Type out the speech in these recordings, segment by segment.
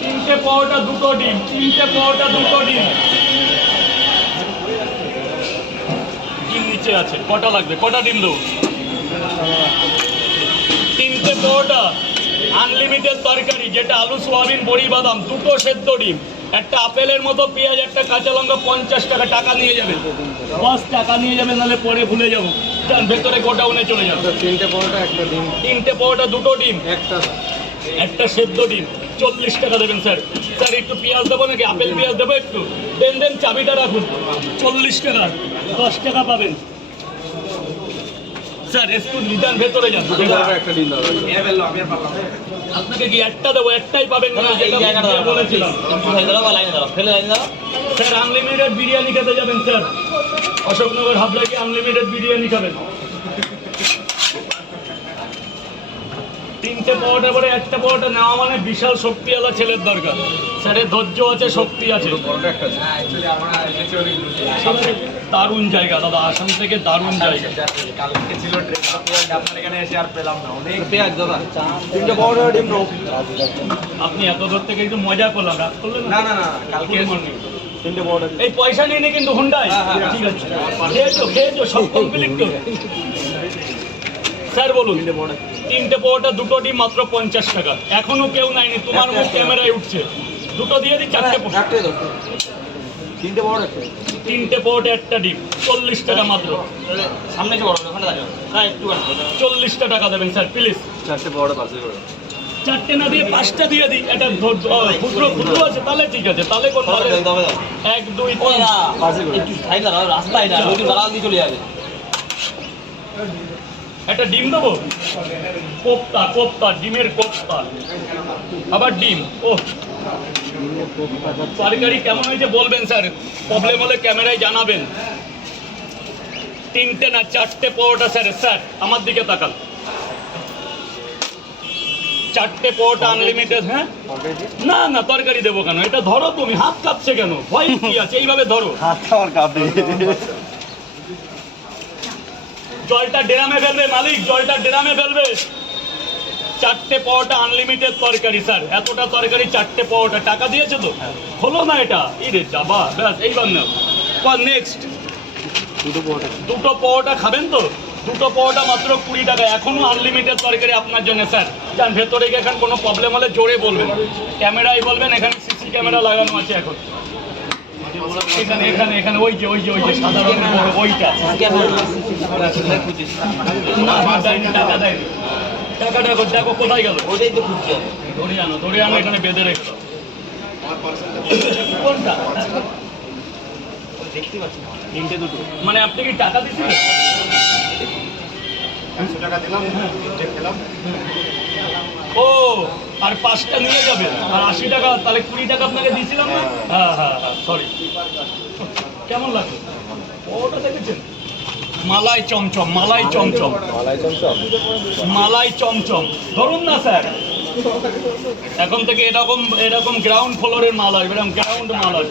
তিনটে পরোটা দুটো ডিম, তিনটে পরোটা দুটো ডিম। ডিম নিচে আছে, কটা লাগবে, কটা ডিম দেবো? তিনটে পরোটা, আনলিমিটেড তরকারি, যেটা আলু সোয়াবিন বড়ি বাদাম, দুটো সেদ্ধ ডিম, একটা আপেলের মতো পেঁয়াজ, একটা কাঁচা লঙ্কা, 50 টাকা। টাকা নিয়ে যাবেন, 10 টাকা নিয়ে যাবেন, নাহলে পরে ভুলে যাবো। যান ভেতরে গোডাউনে চলে যাবো। তিনটে পরোটা একটা ডিম, তিনটে পরোটা দুটো ডিম, একটা সেদ্ধ ডিম, 40 টাকা দেবেন স্যার। স্যার একটু পেঁয়াজ দেবো নাকি, আপেল পেঁয়াজ দেবো একটু? দেন চাবিটা রাখুন। 40 টাকা, 10 টাকা পাবেন স্যার। একটু রিটার্ন ভেতরে যান। একটা ডিম দাও। আপনাকে কি একটা দেবো? একটাই পাবেন না, যেটা বলেছিলাম। স্যার আনলিমিটেড বিরিয়ানি খেতে যাবেন স্যার, অশোকনগর হাবড়া গিয়ে আনলিমিটেড বিরিয়ানি খাবেন। তিনটে পরোটা করে একটা পরোটা নেওয়া মানে বিশাল শক্তিওয়ালা ছেলের দরকার। স্যারের ধৈর্য আছে, শক্তি আছে। দারুণ জায়গা দাদা, আসাম থেকে দারুণ জায়গা। আপনি এত দূর থেকে একটু মজা করলাম, রাগ করলেন না? এই পয়সা নিয়ে নি কিন্তু হুন্ডাই। ঠিক আছে, খেয়েছো সব কমপ্লিট তো? স্যার বলুন। তিনটে পরোটা দুটো ডিম, মাত্র 50 টাকা। এখনো কেউ নাইনি, তোমার মুখ ক্যামেরায় উঠছে। দুটো দিয়ে দিই, তিনটে পরোটা একটা ডিম, 40 টাকা মাত্র। সামনে 40টা টাকা দেবেন স্যার প্লিজ। চারটে না দিয়ে 5টা দিয়ে দিই। এটা ক্ষুদ্র আছে, তাহলে ঠিক আছে। তাহলে কোন 1 2 3 একটা ডিম দেবো। কোপ্তা, ডিমের কোপ্তা, আবার ডিম। ও তরকারি কেমন হয়েছে বলবেন স্যার, প্রবলেম হলে ক্যামেরায় জানাবেন। তিনটে না চারটে পরোটা স্যার। স্যার আমার দিকে তাকান। চারটে পরোটা আনলিমিটেড। হ্যাঁ না তরকারি দেবো কেন? এটা ধরো, তুমি হাত কাঁপছে কেন? ভয় কি আছে? এইভাবে ধরো। জলটা ড্রামে ফেলবে মালিক, জলটা ড্রামে ফেলবে। চারটে পরোটা আনলিমিটেড তরকারি স্যার। এতটা তরকারি, চারটে পরোটা। টাকা দিয়েছে তো? হলো না এটা? ইরে যাবা, ব্যাস এইবার না। নেক্সট দুটো পরোটা খাবেন তো? দুটো পরোটা মাত্র 20 টাকা। এখনো আনলিমিটেড তরকারি আপনার জন্য স্যার। যান ভেতরে গিয়ে, এখানে কোনো প্রবলেম হলে জোরে বলবেন, ক্যামেরায় বলবেন। এখানে সিসি ক্যামেরা লাগানো আছে এখন। এখানে ওই যে সাধারণ বড় ওইটা। টাকা দেয়নি। টাকাটা দেখো কোথায় গেল? ধরে আনো, এখানে বেঁধে রেখো। কোনটা? তিনটে দুটো মানে আপনি কি টাকা দিচ্ছেন? 100 টাকা দিলাম, ও আর 5টা নিয়ে যাবেন, আর 80 টাকা, তাহলে 20 টাকা আপনাকে দিয়েছিলাম না? হ্যাঁ সরি। কেমন লাগলো? ওটা দেখেছেন? মালাই চমচম ধরুন না স্যার। এখন থেকে এরকম গ্রাউন্ড ফ্লোরের মাল হয়, এরকম গ্রাউন্ড মাল হয়।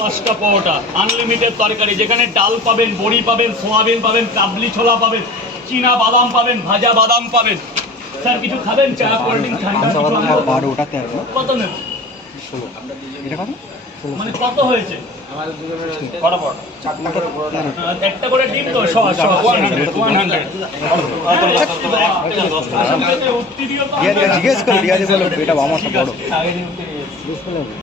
5টা পরোটা, আনলিমিটেড তরকারি, যেখানে ডাল পাবেন, বড়ি পাবেন, সোয়াবিন পাবেন, কাবলি ছোলা পাবেন, চীনা বাদাম পাবেন, ভাজা বাদাম পাবেন। স্যার কিছু খাবেন? চা, কোল্ড ড্রিঙ্ক, ঠান্ডা? কত নেব? মানে কত হয়েছে? একটা করে ডিম তো 100 জিজ্ঞেস করি